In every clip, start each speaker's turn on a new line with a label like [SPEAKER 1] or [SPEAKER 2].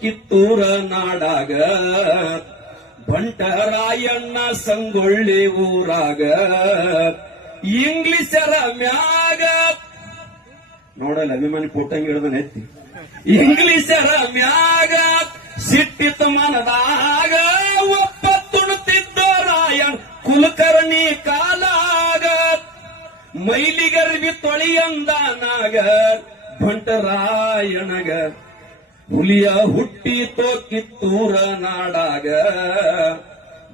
[SPEAKER 1] ಕಿತ್ತೂರ ನಾಡಾಗ ಬಂಟರಾಯಣ್ಣ ಸಂಗೊಳ್ಳಿ ಊರಾಗ ಇಂಗ್ಲಿಷರ ಮ್ಯಾಗ. ನೋಡಲ್ಲ, ಅಭಿಮಾನಿ ಪೋಟಂಗ್ ಹಿಡಿದ ನೆತ್ತಿ ಇಂಗ್ಲಿಷರ ಮ್ಯಾಗ ಸಿಟ್ಟಿತ ಮನದಾಗ ಒಪ್ಪತ್ತುಣುತ್ತಿದ್ದ ರಾಯಣ್ ಕುಲಕರ್ಣಿ ಕಾಲಾಗ. ಮೈಲಿಗರ್ವಿ ತೊಳಿಯಂದಾನಾಗ ಬಂಟರಾಯಣಗ ಹುಲಿಯ ಹುಟ್ಟಿ ಕಿತ್ತೂರ ನಾಡಾಗ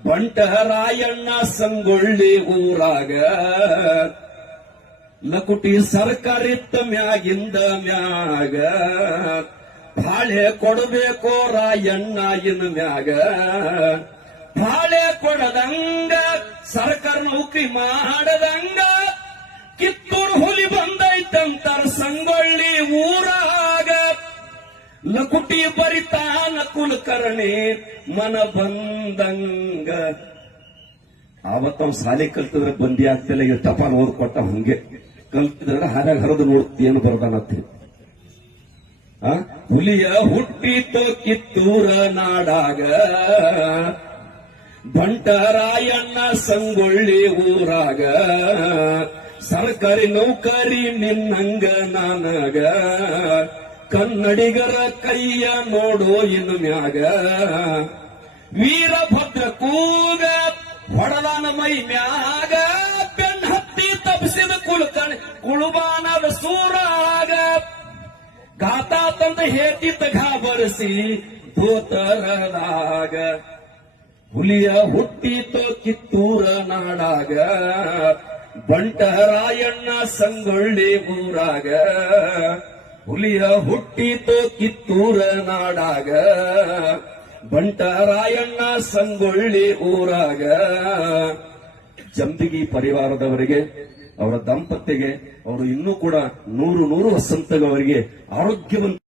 [SPEAKER 1] ಬಂಟರಾಯಣ್ಣ ಸಂಗೊಳ್ಳಿ ಊರಾಗ. ಲಕುಟಿ ಸರ್ಕಾರಿತ್ತ ಮ್ಯಾಗಿಂದ ಮ್ಯಾಗ ಬಾಳೆ ಕೊಡಬೇಕೋ ರಾಯಣ್ಣ ಇನ್ ಮ್ಯಾಗ. ಬಾಳೆ ಕೊಡದಂಗ, ಸರ್ಕಾರ ನೌಕರಿ ಮಾಡದಂಗ, ಕಿತ್ತೂರು ಹುಲಿ ಬಂದೈತಂತಾರ ಸಂಗೊಳ್ಳಿ ಊರಾಗ ಬರಿತ ನಕುಲ್ ಕರಣೆ ಮನ ಬಂದಂಗ. ಆವತ್ತ ಅವ್ನು ಶಾಲೆ ಕಲ್ತಿದ್ರೆ ಬಂದಿ ಆಗ್ತಿಲ್ಲ ಈಗ ಟಪಾಲ್ ಓದ್ಕೊಟ್ಟ ಹಂಗೆ. ಕಲ್ತಿದ್ರೆ ಹಾರಾಗ ಹರಿದು ನೋಡ್ತಿ ಏನು ಬರ್ದಾನತ್ತಿ ಹುಲಿಯ ಹುಟ್ಟಿತೋ ಕಿತ್ತೂರ ನಾಡಾಗ. ಬಂಟರಾಯಣ್ಣ ಸಂಗೊಳ್ಳಿ ಊರಾಗ. ಸರ್ಕಾರಿ ನೌಕರಿ ನಿನ್ನಂಗ ನಾನಗ. ಕನ್ನಡಿಗರ ಕೈಯ ನೋಡೋ ಇನ್ನು ಮ್ಯಾಗ. ವೀರಭದ್ರ ಕೂಗ ಹೊಡದಾನ ಮೈ ಮ್ಯಾಗ. ಬೆನ್ ಹತ್ತಿ ತಪ್ಪಿಸಿದ ಕುಲಕರ್ಣಿ ಕುಳುಬಾನದ ಸೂರಾಗ. ಗಾತ ತಂದ ಹೇತಿದ್ದ ಘಾಬರಿಸಿ ಭೂತರದಾಗ ಹುಲಿಯ ಹುಟ್ಟಿತ ಕಿತ್ತೂರ ನಾಡಾಗ. ಬಂಟರಾಯಣ್ಣ ಸಂಗೊಳ್ಳಿ ಊರಾಗ. ಹುಲಿಯ ಹುಟ್ಟಿತು ಕಿತ್ತೂರ ನಾಡಾಗ, ಬಂಟರಾಯಣ್ಣ ಸಂಗೊಳ್ಳಿ ಊರಾಗ. ಜಂಬಿಗಿ ಪರಿವಾರದವರಿಗೆ, ಅವರ ದಂಪತಿಗೆ, ಅವರು ಇನ್ನೂ ಕೂಡ ನೂರು ನೂರು ವಸಂತಗಳವರಿಗೆ ಆರೋಗ್ಯವಂತ